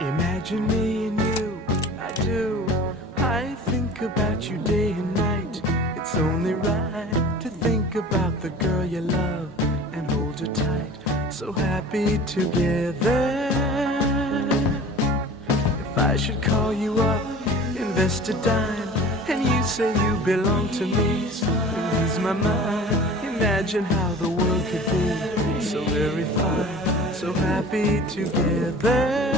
Imagine me and you, I do. I think about you day and night. It's only right to think about the girl you love and hold her tight. So happy together. If I should call you up, invest a dime, and you say you belong to me, lose my mind. Imagine how the world could be so very fine, so happy together.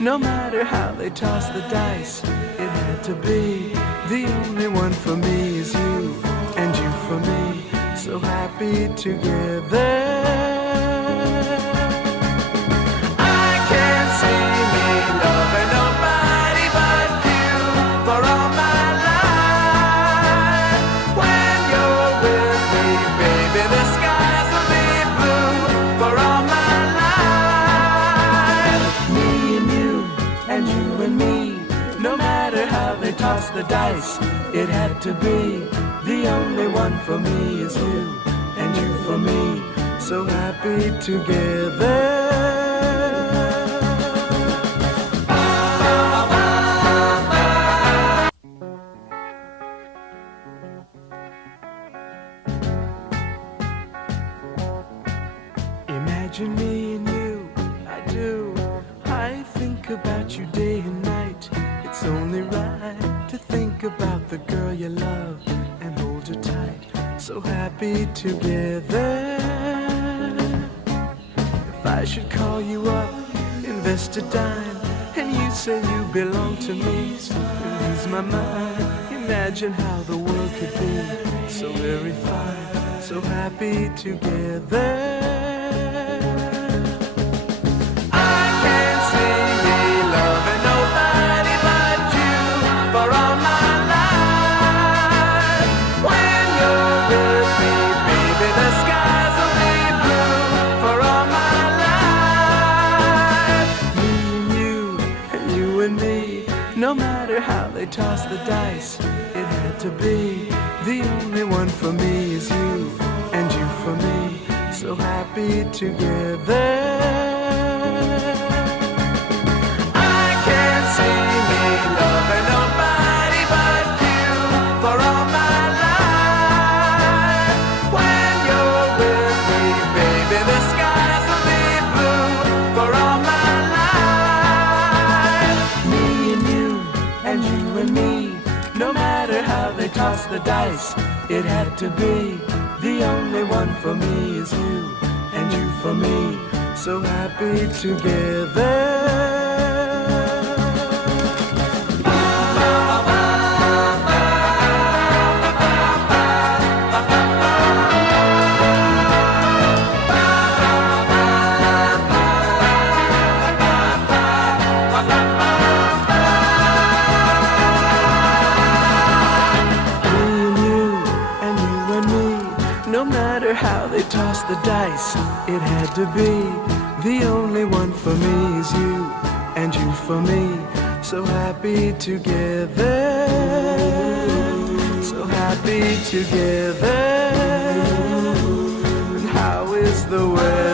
No matter how they toss the dice, it had to be. The only one for me is you, and you for me, so happy together. I can't see me loving nobody but you for all my life. When you're with me, baby, the skies will be blue for all my life. Me and you, and you and me, no matter how they toss the dice, it had to be. The only one for me is you, and you for me, so happy together. Imagine me and you, I do. I think about you day and night. It's only right to think about the girl you love and hold her tight. So happy together. If I should call you up, invest a dime, and you say you belong to me, lose my mind. Imagine how the world could be so very fine, so happy together. No matter how they toss the dice, it had to be. The only one for me is you, and you for me, so happy together. I can't see me loving nobody but you for all my life. When you're with me, baby, the skies will be blue for all my life. Me and you, and you and me, no matter how they toss the dice, it had to be. The only one for me is you, and you for me, so happy together. How they toss the dice, it had to be. The only one for me is you, and you for me, so happy together, so happy together. And how is the weather?